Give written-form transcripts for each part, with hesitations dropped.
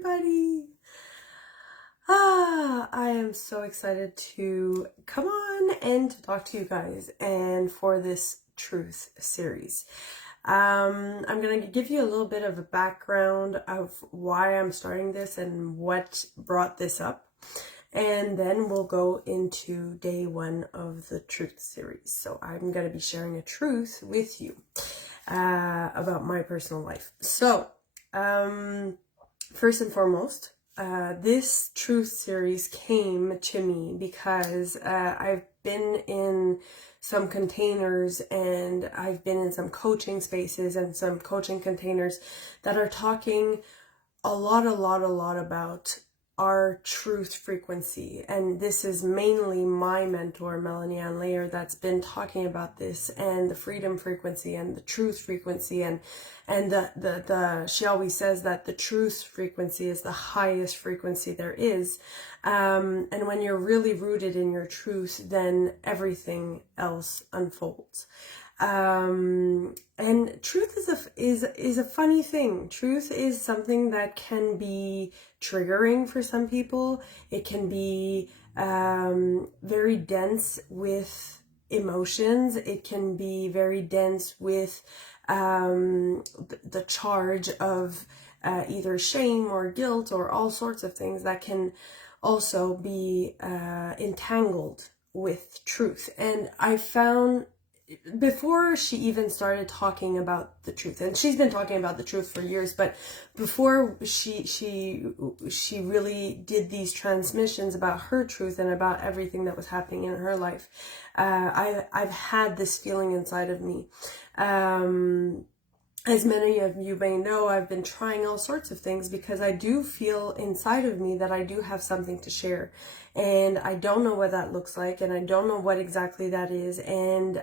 everybody. I am so excited to come on and to talk to you guys and for this truth series. I'm going to give you a little bit of a background of why I'm starting this and what brought this up. And then we'll go into day one of the truth series. So I'm going to be sharing a truth with you about my personal life. So first and foremost, this truth series came to me because I've been in some containers and I've been in some coaching spaces and some coaching containers that are talking a lot about our truth frequency. And this is mainly my mentor, Melanie Ann Layer, that's been talking about this and the freedom frequency and the truth frequency. And she always says that the truth frequency is the highest frequency there is. And when you're really rooted in your truth, then everything else unfolds. And truth is a funny thing. Truth is something that can be triggering for some people. It can be very dense with emotions. It can be very dense with the charge of either shame or guilt or all sorts of things that can also be entangled with truth. And I found, before she even started talking about the truth, and she's been talking about the truth for years, but before she really did these transmissions about her truth and about everything that was happening in her life, I've had this feeling inside of me. As many of you may know, I've been trying all sorts of things because I do feel inside of me that I do have something to share, and I don't know what that looks like, and I don't know what exactly that is, and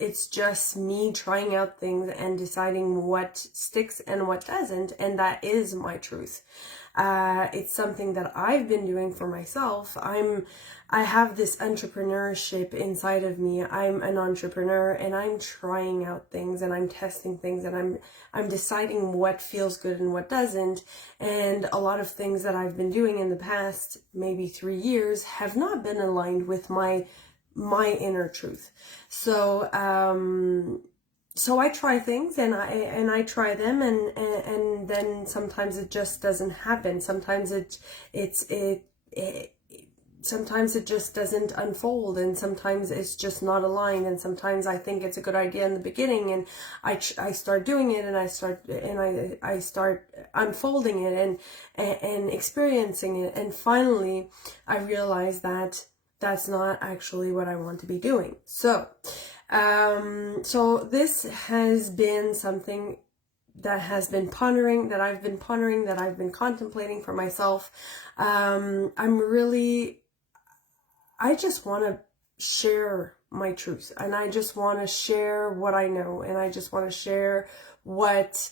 it's just me trying out things and deciding what sticks and what doesn't, and that is my truth. It's something that I've been doing for myself. I have this entrepreneurship inside of me. I'm an entrepreneur and I'm trying out things and I'm testing things and I'm deciding what feels good and what doesn't. And a lot of things that I've been doing in the past maybe 3 years have not been aligned with my inner truth. So I try things and I try them and then sometimes it just doesn't happen. Sometimes sometimes it just doesn't unfold, and sometimes it's just not aligned, and sometimes I think it's a good idea in the beginning and I start doing it and I start unfolding it and experiencing it, and finally I realize that that's not actually what I want to be doing. So this has been something that has been pondering, that I've been contemplating for myself. I just want to share my truth, and I just want to share what I know, and I just want to share what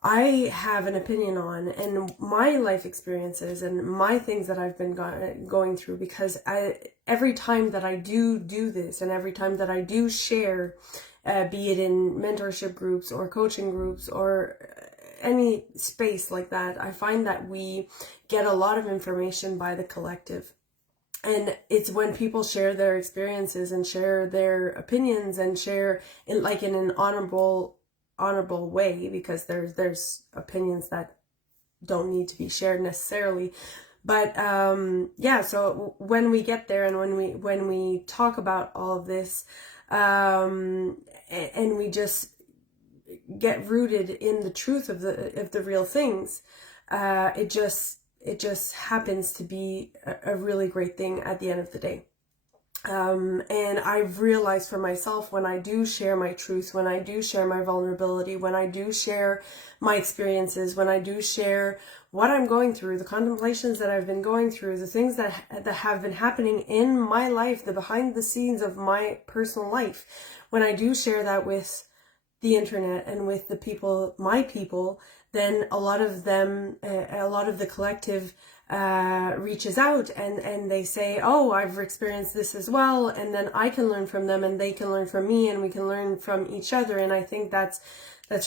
I have an opinion on and my life experiences and my things that I've been going through, because every time that I do this and every time that I do share, be it in mentorship groups or coaching groups or any space like that, I find that we get a lot of information by the collective. And it's when people share their experiences and share their opinions and share in an honorable way, because there's opinions that don't need to be shared necessarily, but so when we get there and when we talk about all of this, and we just get rooted in the truth of the real things, it just happens to be a really great thing at the end of the day. And I've realized for myself, when I do share my truth, when I do share my vulnerability, when I do share my experiences, when I do share what I'm going through, the contemplations that I've been going through, the things that have been happening in my life, the behind the scenes of my personal life, when I do share that with the internet and with the people, my people, then a lot of the collective reaches out and they say, oh, I've experienced this as well, and then I can learn from them and they can learn from me and we can learn from each other. And I think that's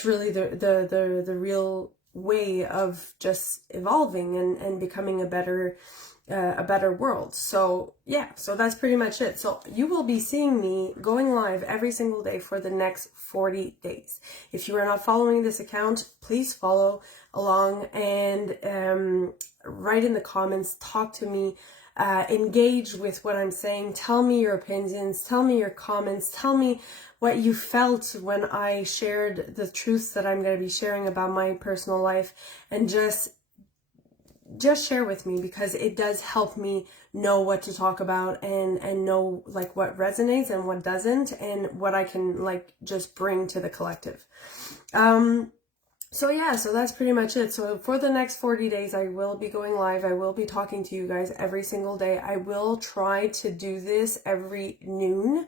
really the real way of just evolving and becoming a better world. So yeah, so that's pretty much it. So you will be seeing me going live every single day for the next 40 days. If you are not following this account, please follow along and write in the comments, talk to me, engage with what I'm saying, tell me your opinions, tell me your comments, tell me what you felt when I shared the truths that I'm going to be sharing about my personal life, and just share with me, because it does help me know what to talk about and know like what resonates and what doesn't, and what I can like just bring to the collective. So yeah, so that's pretty much it. So for the next 40 days, I will be going live. I will be talking to you guys every single day. I will try to do this every noon.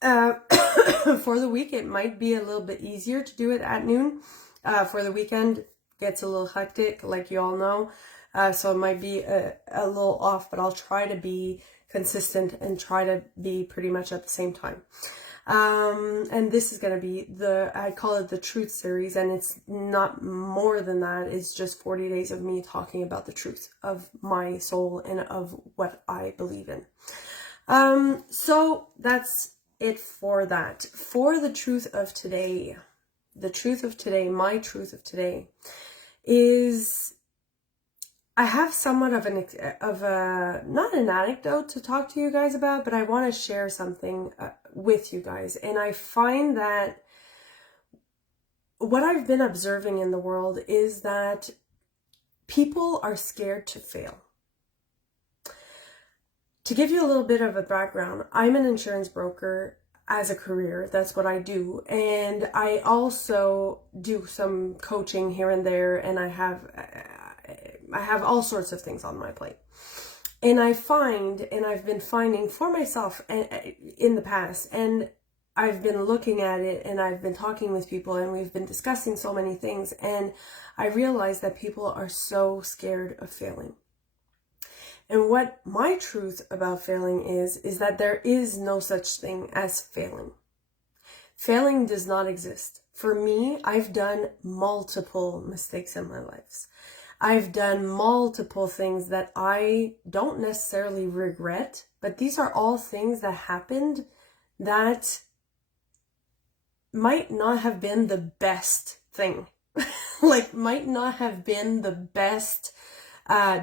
For the week, it might be a little bit easier to do it at noon. For the weekend, gets a little hectic, like you all know. So it might be a little off, but I'll try to be consistent and try to be pretty much at the same time. And this is going to be I call it the truth series, and it's not more than that. It's just 40 days of me talking about the truth of my soul and of what I believe in. So that's it for that. For the truth of today, my truth of today is, I have somewhat of a not an anecdote to talk to you guys about, but I want to share something with you guys. And I find that what I've been observing in the world is that people are scared to fail. To give you a little bit of a background, I'm an insurance broker as a career. That's what I do. And I also do some coaching here and there, and I have all sorts of things on my plate. And I've been finding for myself in the past, and I've been looking at it, and I've been talking with people, and we've been discussing so many things, and I realized that people are so scared of failing. And what my truth about failing is that there is no such thing as failing. Failing does not exist. For me, I've done multiple mistakes in my life. I've done multiple things that I don't necessarily regret, but these are all things that happened that might not have been the best thing. Like, might not have been the best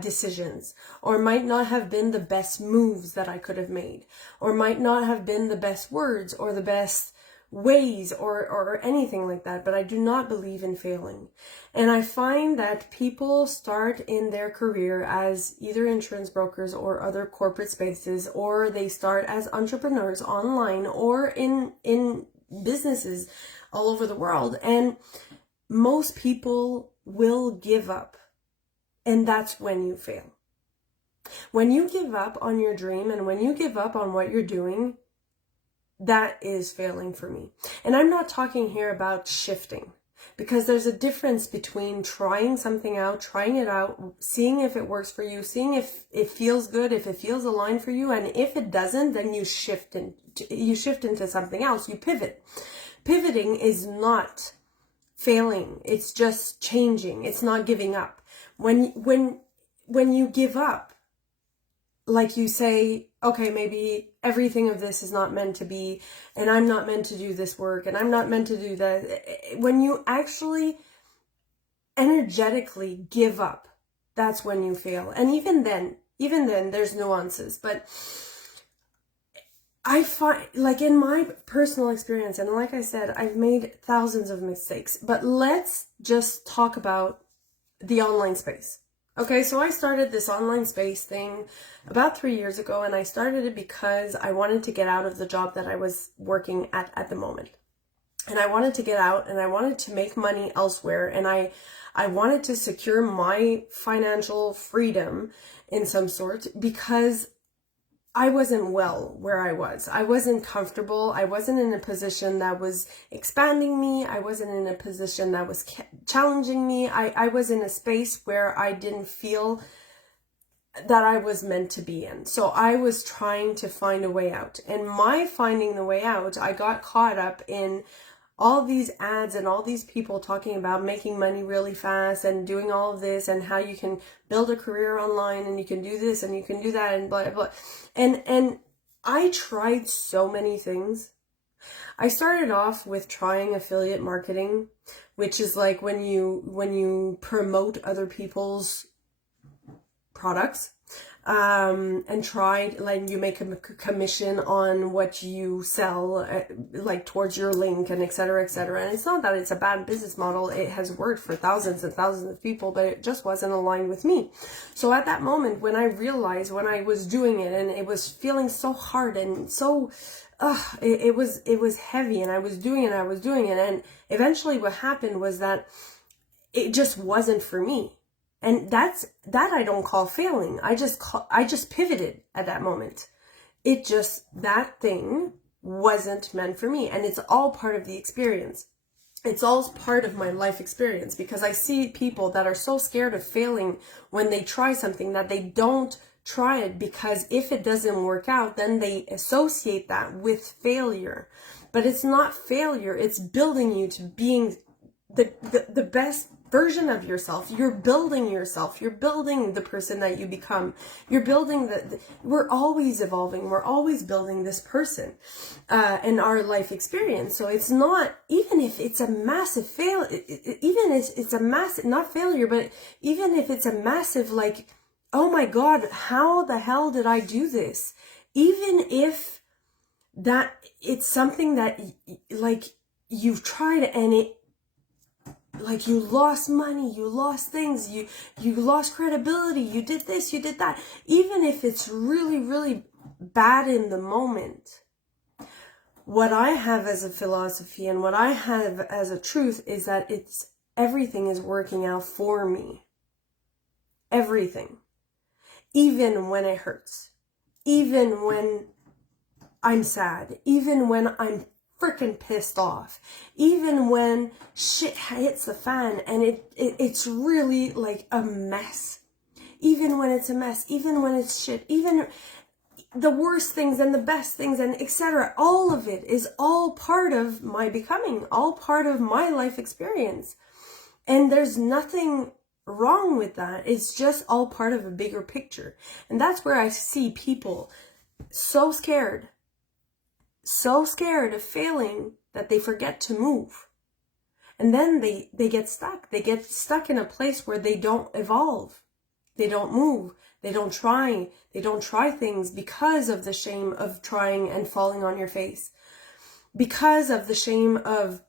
decisions, or might not have been the best moves that I could have made, or might not have been the best words or the best ways or anything like that. But I do not believe in failing. And I find that people start in their career as either insurance brokers or other corporate spaces, or they start as entrepreneurs online or in businesses all over the world. And most people will give up. And that's when you fail. When you give up on your dream and when you give up on what you're doing, that is failing for me. And I'm not talking here about shifting, because there's a difference between trying something out, trying it out, seeing if it works for you, seeing if it feels good, if it feels aligned for you. And if it doesn't, then you shift into something else. You pivot. Pivoting is not failing. It's just changing. It's not giving up. When you give up, like you say, okay, maybe everything of this is not meant to be, and I'm not meant to do this work, and I'm not meant to do that. When you actually energetically give up, that's when you fail. And even then, there's nuances. But I find, like in my personal experience, and like I said, I've made thousands of mistakes, but let's just talk about the online space. Okay, so I started this online space thing about 3 years ago, and I started it because I wanted to get out of the job that I was working at the moment. And I wanted to get out, and I wanted to make money elsewhere, and I wanted to secure my financial freedom in some sort, because I wasn't well where I was. I wasn't comfortable. I wasn't in a position that was expanding me. I wasn't in a position that was challenging me. I was in a space where I didn't feel that I was meant to be in. So I was trying to find a way out. And my finding the way out, I got caught up in all these ads and all these people talking about making money really fast and doing all of this and how you can build a career online and you can do this and you can do that and blah, blah, blah. And I tried so many things. I started off with trying affiliate marketing, which is like when you promote other people's products, and tried, like, you make a commission on what you sell, like towards your link, and etc., etc. And it's not that it's a bad business model. It has worked for thousands and thousands of people, but it just wasn't aligned with me. So at that moment, when I realized, when I was doing it and it was feeling so hard and so it was heavy, and I was doing it, and eventually what happened was that it just wasn't for me. And that I don't call failing. I just pivoted at that moment. That thing wasn't meant for me. And it's all part of the experience. It's all part of my life experience, because I see people that are so scared of failing when they try something that they don't try it, because if it doesn't work out, then they associate that with failure. But it's not failure. It's building you to being the best version of yourself. You're building yourself. You're building the person that you become. You're building we're always evolving. We're always building this person in our life experience. So it's not, even if it's a massive even if it's a massive, not failure, but even if it's a massive, like, oh my God, how the hell did I do this? Even if that it's something that, like, you've tried and it, like, you lost money, you lost things, you lost credibility, you did this, you did that. Even if it's really, really bad in the moment, what I have as a philosophy and what I have as a truth is that everything is working out for me. Everything. Even when it hurts. Even when I'm sad. Even when I'm freaking pissed off, even when shit hits the fan and it's really like a mess, even when it's a mess, even when it's shit, even the worst things and the best things and etc., all of it is all part of my becoming, all part of my life experience. And there's nothing wrong with that. It's just all part of a bigger picture. And that's where I see people so scared of failing that they forget to move. And then they get stuck. They get stuck in a place where they don't evolve. They don't move. They don't try. They don't try things because of the shame of trying and falling on your face. Because of the shame of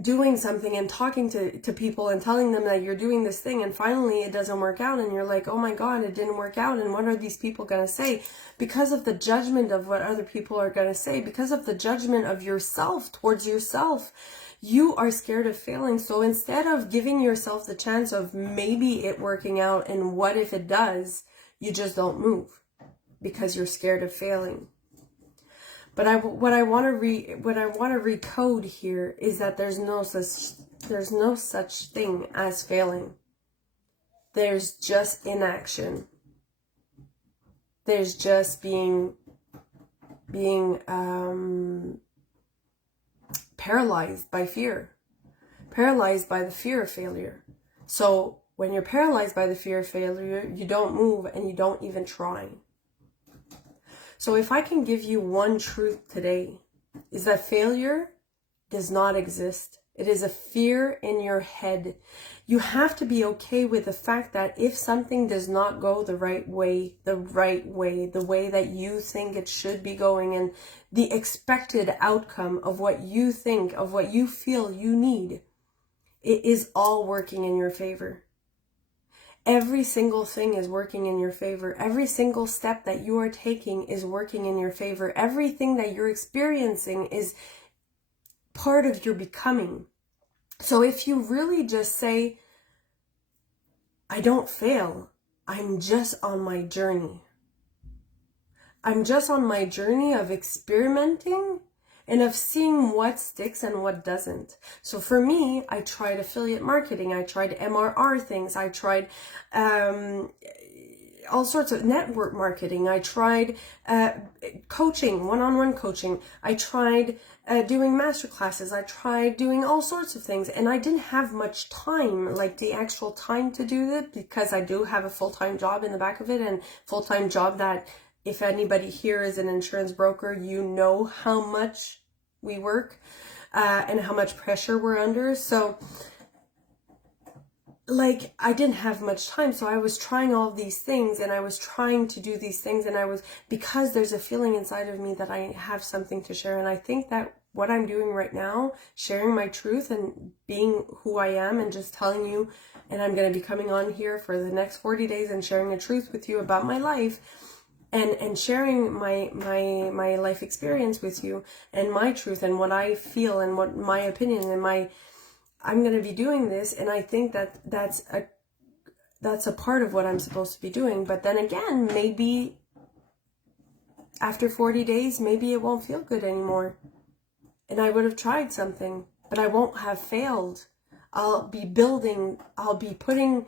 doing something and talking to people and telling them that you're doing this thing, and finally it doesn't work out, and you're like, oh my God, it didn't work out, and what are these people going to say? Because of the judgment of what other people are going to say, because of the judgment of yourself towards yourself, you are scared of failing. So instead of giving yourself the chance of maybe it working out, and what if it does, you just don't move because you're scared of failing. But what I want to recode here is that there's no such thing as failing. There's just inaction. There's just being paralyzed by fear. Paralyzed by the fear of failure. So when you're paralyzed by the fear of failure, you don't move and you don't even try. So if I can give you one truth today, is that failure does not exist. It is a fear in your head. You have to be okay with the fact that if something does not go the way that you think it should be going, and the expected outcome of what you think, of what you feel you need, it is all working in your favor. Every single thing is working in your favor. Every single step that you are taking is working in your favor. Everything that you're experiencing is part of your becoming. So if you really just say, I don't fail, I'm just on my journey. I'm just on my journey of experimenting and of seeing what sticks and what doesn't. So for me, I tried affiliate marketing, I tried MRR things, I tried all sorts of network marketing. I tried coaching, one-on-one coaching. I tried doing master classes. I tried doing all sorts of things, and I didn't have much time, like the actual time to do that, because I do have a full-time job in the back of it, and full-time job that, if anybody here is an insurance broker, you know how much we work and how much pressure we're under. So like, I didn't have much time, so I was trying all these things, and I was trying to do these things, and because there's a feeling inside of me that I have something to share. And I think that what I'm doing right now, sharing my truth and being who I am and just telling you, and I'm going to be coming on here for the next 40 days and sharing the truth with you about my life, and sharing my life experience with you, and my truth, and what I feel, and what my opinion, and I'm going to be doing this. And I think that that's a part of what I'm supposed to be doing. But then again, maybe after 40 days, maybe it won't feel good anymore, and I would have tried something, but I won't have failed. I'll be putting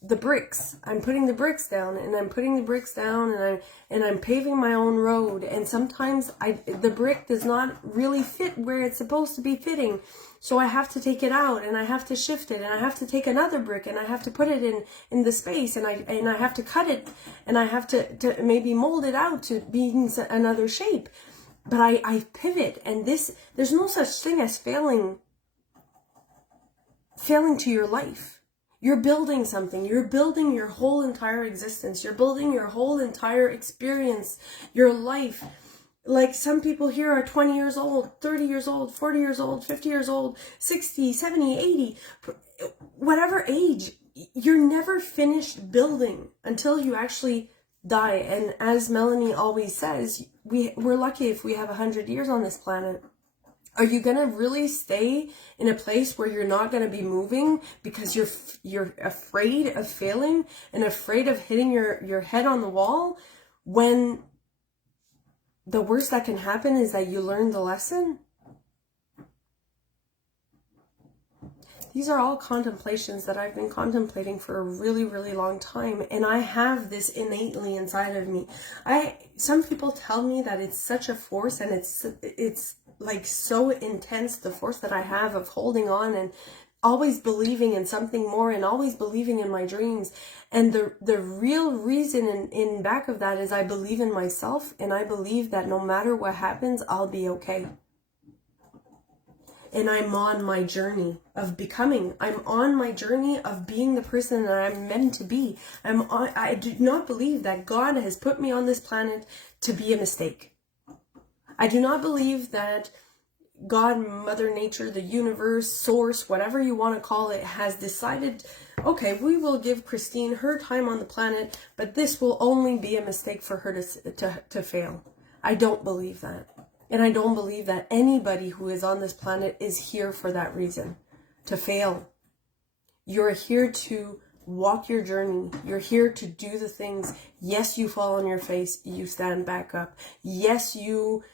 the bricks. I'm putting the bricks down, and I'm putting the bricks down, and I'm paving my own road. And sometimes the brick does not really fit where it's supposed to be fitting. So I have to take it out, and I have to shift it, and I have to take another brick, and I have to put it in the space, and I have to cut it, and I have to maybe mold it out to being another shape. But I pivot, and there's no such thing as failing to your life. You're building something. You're building your whole entire existence. You're building your whole entire experience, your life. Like, some people here are 20 years old, 30 years old, 40 years old, 50 years old, 60, 70, 80, whatever age. You're never finished building until you actually die. And as Melanie always says, we're lucky if we have 100 years on this planet. Are you going to really stay in a place where you're not going to be moving because you're afraid of failing and afraid of hitting your head on the wall, when the worst that can happen is that you learn the lesson? These are all contemplations that I've been contemplating for a really, really long time, and I have this innately inside of me. Some people tell me that it's such a force, and it's like so intense, the force that I have of holding on and always believing in something more, and always believing in my dreams. And the real reason in back of that is I believe in myself, and I believe that no matter what happens, I'll be okay. And I'm on my journey of becoming. I'm on my journey of being the person that I'm meant to be. I do not believe that God has put me on this planet to be a mistake. I do not believe that God, Mother Nature, the universe, source, whatever you want to call it, has decided, okay, we will give Christine her time on the planet, but this will only be a mistake for her to fail. I don't believe that. And I don't believe that anybody who is on this planet is here for that reason, to fail. You're here to walk your journey. You're here to do the things. Yes, you fall on your face. You stand back up. Yes, you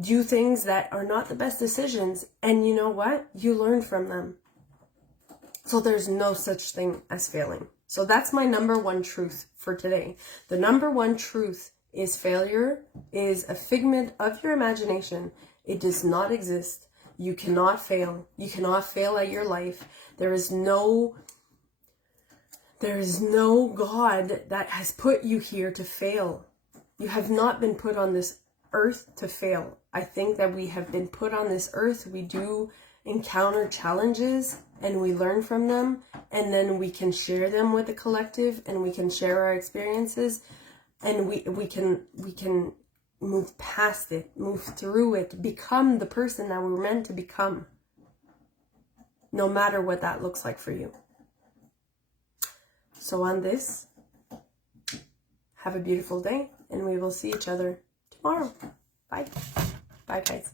do things that are not the best decisions. And you know what? You learn from them. So there's no such thing as failing. So that's my number one truth for today. The number one truth is failure is a figment of your imagination. It does not exist. You cannot fail. You cannot fail at your life. There is no God that has put you here to fail. You have not been put on this earth to fail. I think that we have been put on this earth. We do encounter challenges, and we learn from them, and then we can share them with the collective, and we can share our experiences. And we can move past it, move through it, become the person that we're meant to become, no matter what that looks like for you. So on this, have a beautiful day, and we will see each other tomorrow. Bye. Bye, guys.